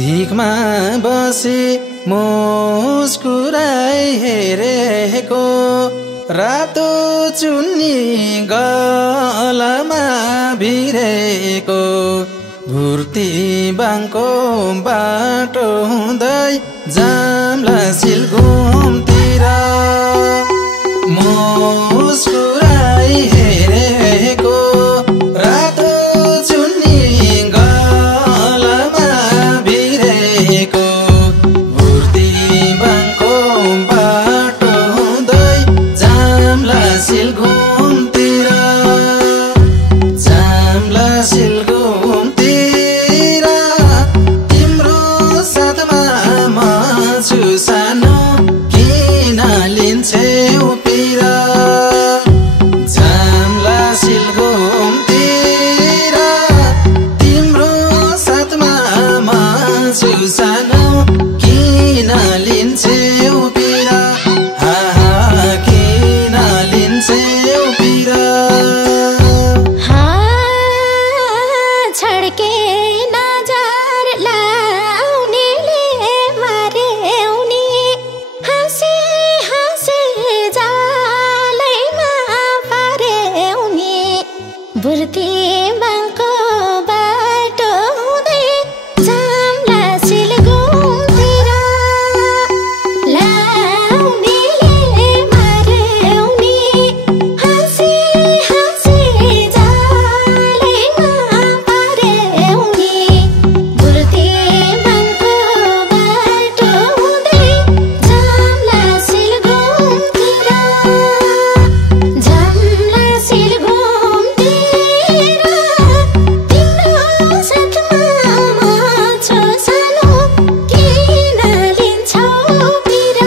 धिकमा बसी मुस्कुराई हेरेको रातो चुन्नी गलामा भिरेको भुर्ती बाङको बाटो हुँदै जाम्ला सिलगुमतिर मुस्कुराई हेरेको रातो चुन्नी गलामा भिरेको भुर्ती बाङको बाटो हुँदै जाम्ला सिलगुमतिर जाम्ला सिलगुमतिर तिम्रो साथमा म छु सानो किन लिन्छौ पिर जाम्ला सिलगुमतिर तिम्रो साथमा म छु सानो किन लिन्छौ पिर किन लिन्छौ पिर छड्के नजर लाउनेले मर्याउने हाँसे हाँसे जालैमा पार्याउने बुर्ती बाङको बाटो हुँदै जाम्ला सिलगुमतिर लाउनेले मर्याउने हाँसे हाँसे जालैमा पार्याउने बुर्ती बाङको बाटो हुँदै जाम्ला सिलगुमतिर जाम्ला सिलगुमतिर तिम्रो साथमा म छु सानो किन लिन्छौ पिर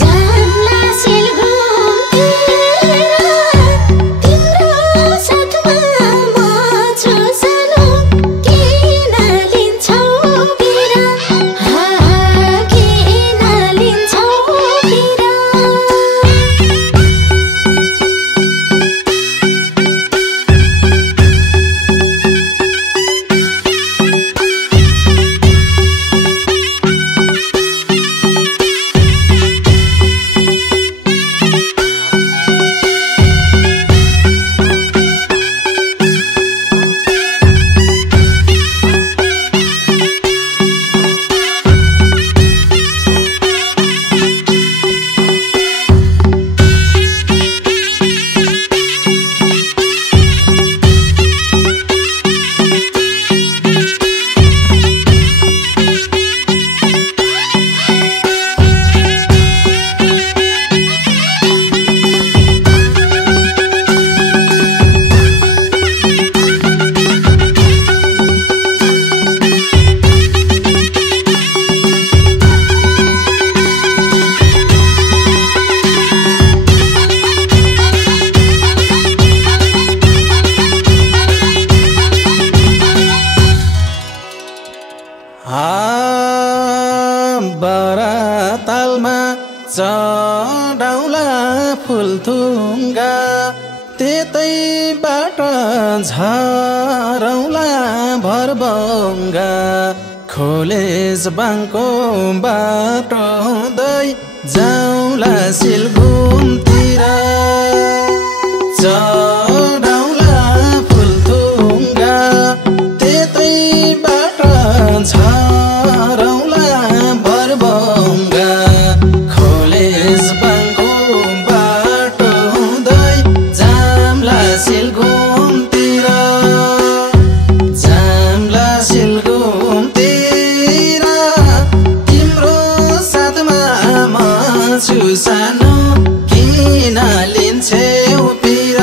जाम्ला सिलगुमतिर तिम्रो साथमा म छु सानो किन लिन्छौ पिर किन लिन्छौ पिर बरातालमा चढाउला फुलथुङ्गा त्यतैबाट झरौला भरबङ्गा खोलेज बाङको बाटो हुँदै जाउँला सिलगुमतिर चढाउला फुलथुङ्गा त्यतैबाट झरौला भरबङ्गा खोलेज बाङको बाटो हुँदै जाम्ला सिलगुमतिर जाम्ला सिलगुमतिर तिम्रो साथमा म छु सानो किन लिन्छौ पिर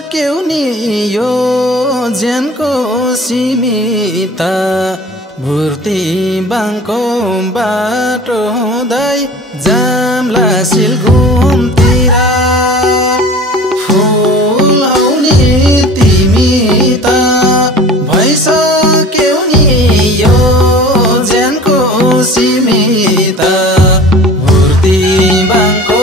भइसक्यौ नि यो ज्यानको सीमित भुर्ती बाङको बाटो हुँदै जाम्ला सिलगुमतिर फुल आउने तिमी त भइसक्यौ नि यो ज्यानको सीमित भुर्ती बाङको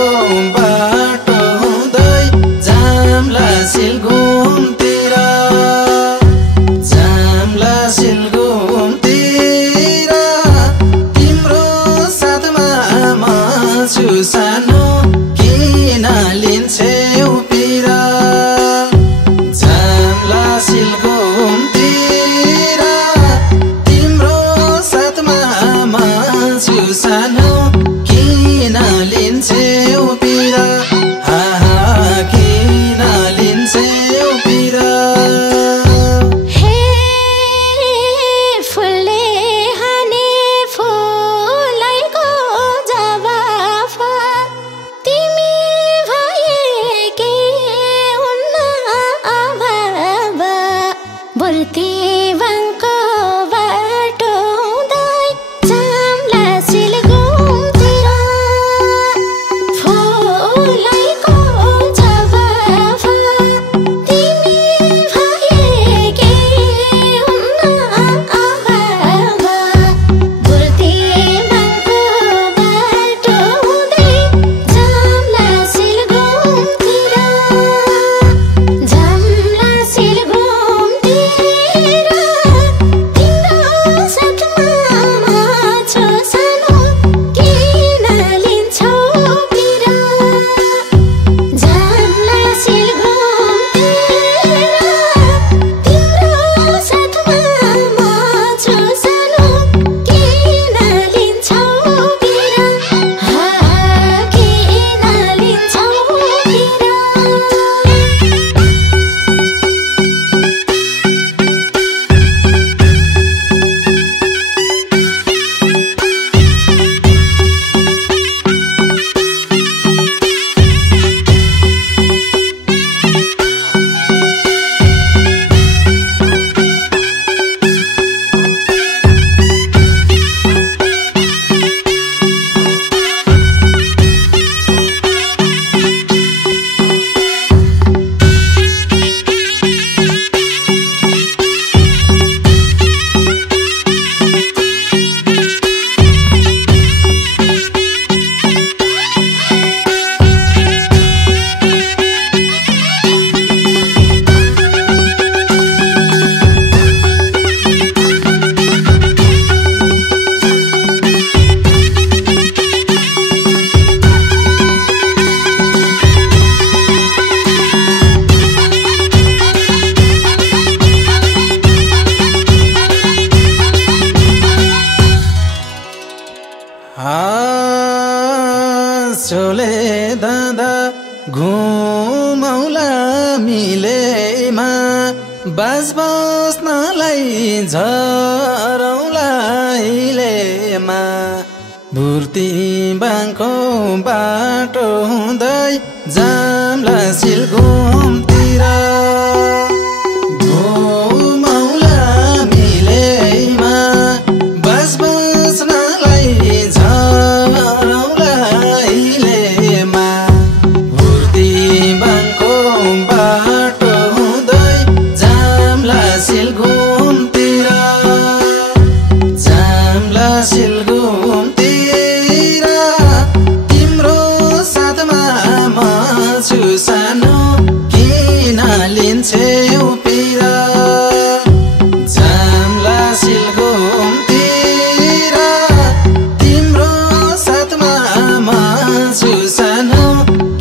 बाटो हुँदै जाम्ला सिलगुमतिर जाम्ला सिलगुमतिर तिम्रो साथमा म छु सानो किन लिन्छौ पिर जाम्ला सिलगुमतिर तिम्रो साथमा म छु सानो किन लिन्छौ पिर किन लिन्छौ पिर चोले दादा घुमौला मिलेमा बास बस्नलाई झरौला हिलेमा भुर्ती बाङको बाटो हुँदै जाम्ला सिलगुमतिर घुमौला मिलेमा बास बस्नलाई झरौला हिलेमा भुर्ती बाङको बाटो हुँदै जाम्ला सिलगुमतिर जाम्ला सिलगुमतिर तिम्रो साथमा म छु सानो किन लिन्छौ पिर जाम्ला सिलगुमतिर तिम्रो साथमा म छु सानो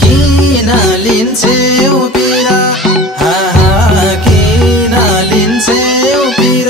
किन लिन्छौ पिर किन लिन्छौ पिर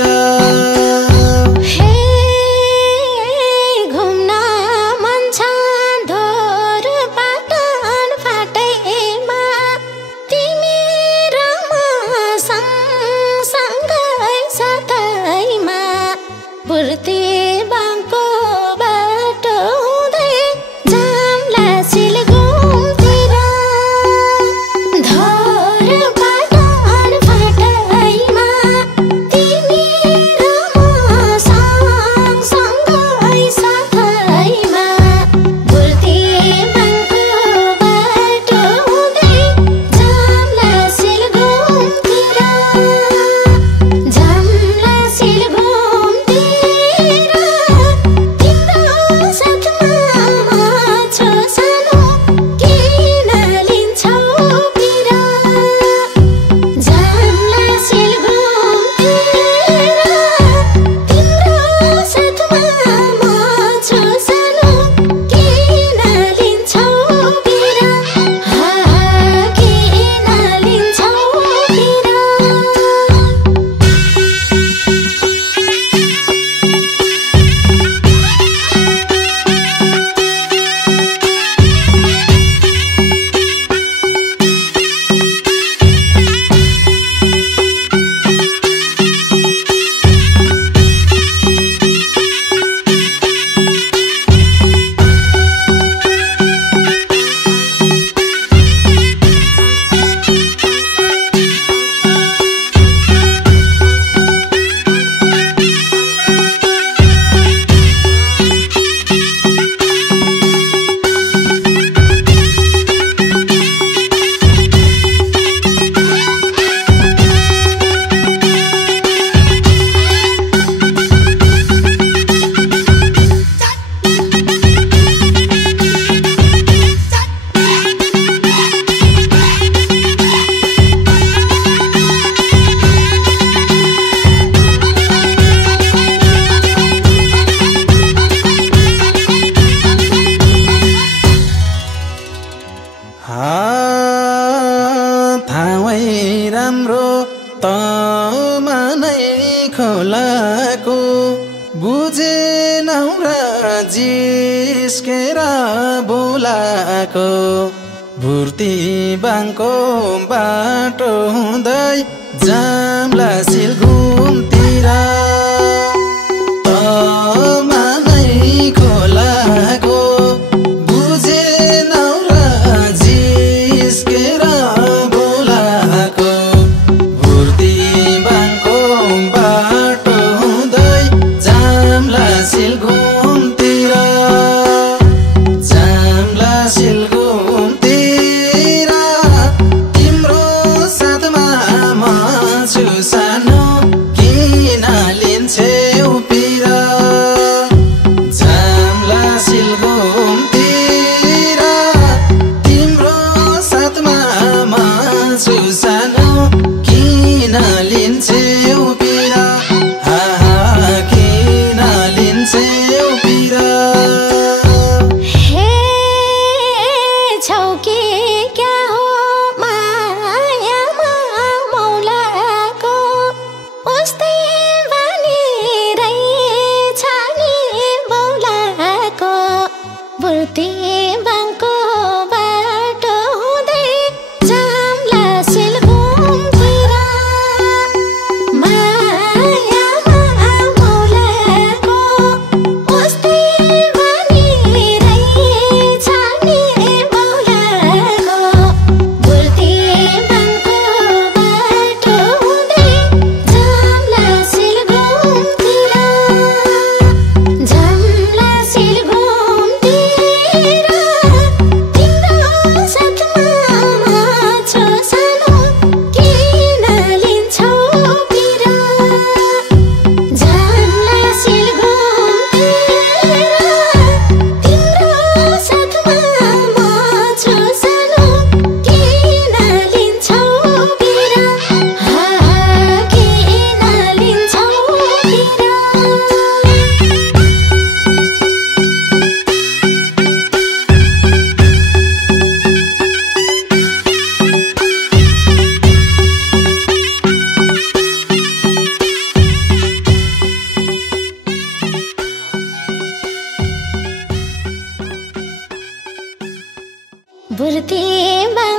राम्रो त मानै खोलाको बुझेनौ र जिस्केर बोलाको भुर्ती बाङको बाटो हुँदै जाम्ला सिलगुमतिर त मानै खोलाको बुझेनौ र जिस्केर बोलाको भुर्ती बाङको बाटो हुँदै जाम्ला सिलगुमतिर जाम्ला सिलगुमतिर तिम्रो साथमा म छु सानो किन लिन्छौ पिर जाम्ला सिलगुमतिर तिम्रो साथमा म छु सानो किन लिन्छौ पिर किन लिन्छौ पिर हे छौके क्या हो मायामा मौलाको उस्तै बानी रहेछ नि बौलाको भुर्ती बाङको बाटो हुँदै जाम्ला सिलगुमतिर मायामा मौलाको उस्तै बानी रहेछ नि बौलाको भुर्ती बाङको बाटो हुँदै जाम्ला सिलगुमतिर जाम्ला सिलगुमतिर तिम्रो साथमा म छु सानो किन लिन्छौ पिर जाम्ला सिलगुमतिर तिम्रो साथमा म छु सानो किन लिन्छौ पिर किन लिन्छौ पिर भुर्ती बाङ